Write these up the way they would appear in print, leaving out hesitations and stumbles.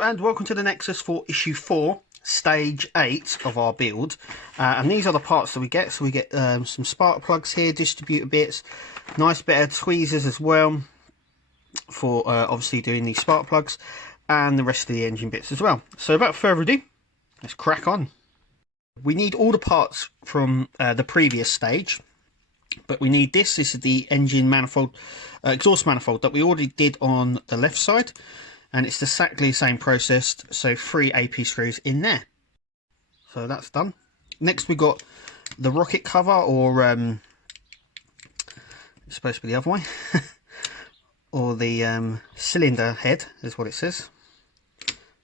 Hello and welcome to the Nexus for issue 4, stage 8 of our build. And these are the parts that we get. So we get some spark plugs here, distributor bits, nice bit of tweezers as well for obviously doing these spark plugs, and the rest of the engine bits as well. So without further ado, let's crack on. We need all the parts from the previous stage, but we need this. This is the engine manifold, exhaust manifold that we already did on the left side. And it's exactly the same process, so 3 AP screws in there. So that's done. Next we got the rocket cover, or it's supposed to be the other way, or the cylinder head is what it says.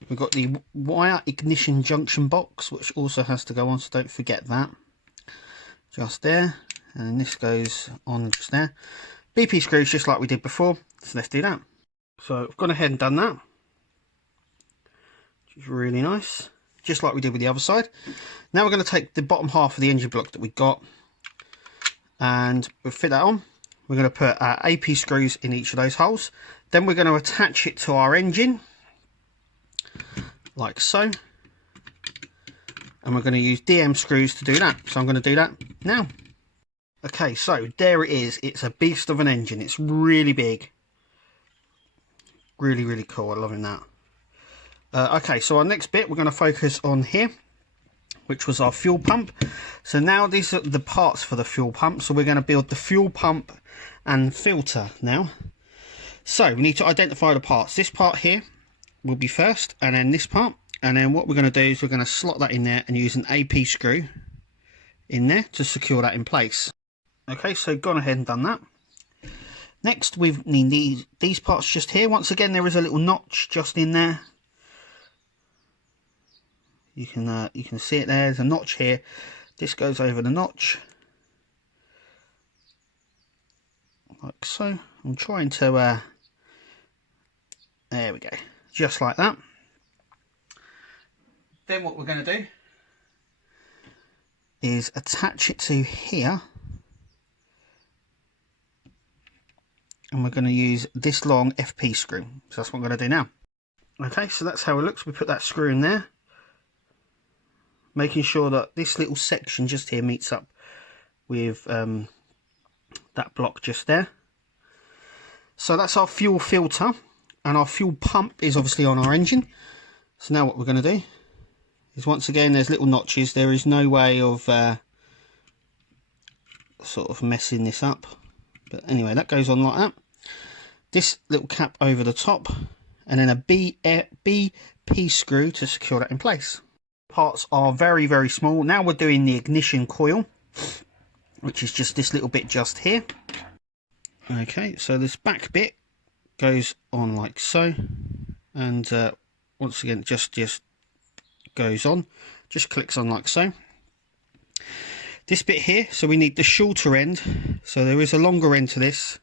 We've got the wire ignition junction box, which also has to go on, so don't forget that. Just there, and this goes on just there. BP screws just like we did before, so let's do that. So I've gone ahead and done that, which is really nice, just like we did with the other side. Now we're going to take the bottom half of the engine block that we got, and we'll fit that on. We're going to put AP screws in each of those holes. Then we're going to attach it to our engine, like so. And we're going to use DM screws to do that. So I'm going to do that now. Okay, so there it is. It's a beast of an engine. It's really big. Really cool. I'm loving that. Okay, so our next bit we're going to focus on here, which was our fuel pump. So now these are the parts for the fuel pump. So we're going to build the fuel pump and filter now. So we need to identify the parts. This part here will be first, and then this part. And then what we're going to do is we're going to slot that in there and use an AP screw in there to secure that in place. Okay, so gone ahead and done that. Next we need these parts just here. Once again, there is a little notch just in there. You can see it there. There's a notch here. This goes over the notch, like so. I'm trying to there we go, just like that. Then what we're going to do is attach it to here. And we're going to use this long FP screw. So that's what I'm going to do now. Okay, so that's how it looks. We put that screw in there, making sure that this little section just here meets up with that block just there. So that's our fuel filter, and our fuel pump is obviously on our engine. So now what we're going to do is, once again, there's little notches. There is no way of sort of messing this up. But anyway, that goes on like that. This little cap over the top, and then a BP screw to secure that in place. Parts are very small. Now we're doing the ignition coil, which is just this little bit just here. Okay, so this back bit goes on like so, and once again just goes on, just clicks on like so. This bit here, so we need the shorter end. So there is a longer end to this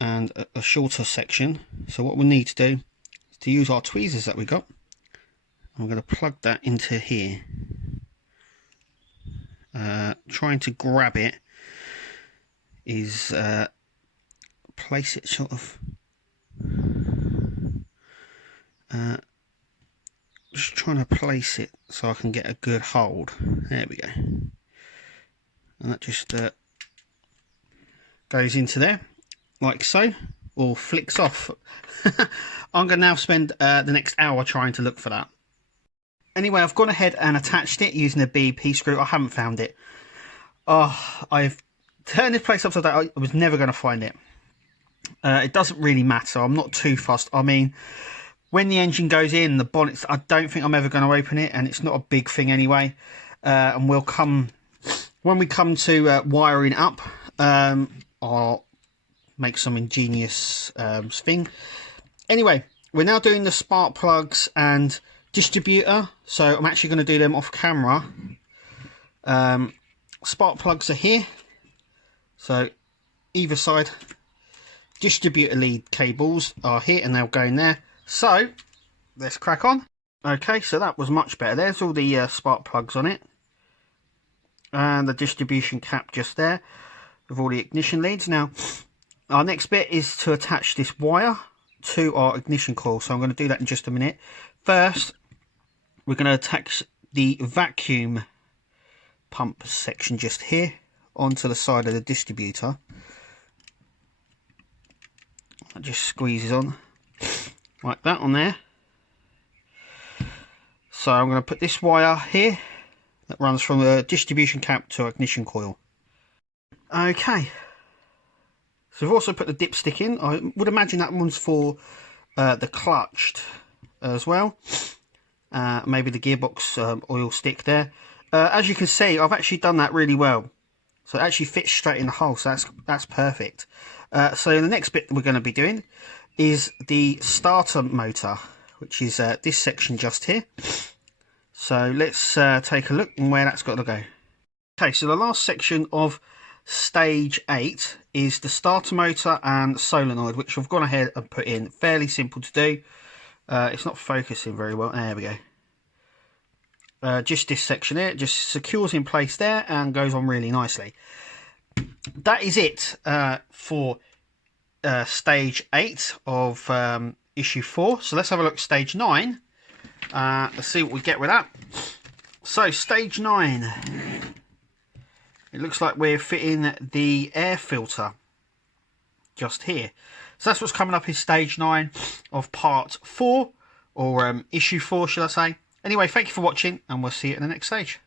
and a shorter section. So what we need to do is to use our tweezers that we got. I'm going to plug that into here. Trying to grab it is place it sort of just trying to place it so I can get a good hold. There we go. And that just goes into there like so, or flicks off. I'm going to now spend the next hour trying to look for that. Anyway, I've gone ahead and attached it using a BP screw. I haven't found it. Oh, I've turned this place upside down. I was never going to find it. It doesn't really matter. I'm not too fussed. I mean, when the engine goes in, the bonnet, I don't think I'm ever going to open it, and it's not a big thing anyway. And we'll come, when we come to wiring up, I'll make some ingenious thing. Anyway, we're now doing the spark plugs and distributor, so I'm actually going to do them off camera. Spark plugs are here, so either side. Distributor lead cables are here, and they'll go in there. So let's crack on. Okay, so that was much better. There's all the spark plugs on it, and the distribution cap just there with all the ignition leads. Now our next bit is to attach this wire to our ignition coil. So I'm going to do that in just a minute. First, we're going to attach the vacuum pump section just here onto the side of the distributor. That just squeezes on like that on there. So I'm going to put this wire here that runs from the distribution cap to ignition coil. Okay, so we've also put the dipstick in. I would imagine that one's for the clutch as well. Maybe the gearbox oil stick there. As you can see, I've actually done that really well. So it actually fits straight in the hole, so that's perfect. So the next bit we're going to be doing is the starter motor, which is this section just here. So let's take a look and where that's got to go. Okay, so the last section of stage 8 is the starter motor and solenoid, which I've gone ahead and put in. Fairly simple to do. It's not focusing very well. There we go. Just this section here, it just secures in place there and goes on really nicely. That is it for stage 8 of issue 4. So let's have a look at stage 9. Let's see what we get with that. So stage 9, it looks like we're fitting the air filter just here. So that's what's coming up in stage 9 of part 4, or issue 4 should I say. Anyway, thank you for watching and we'll see you in the next stage.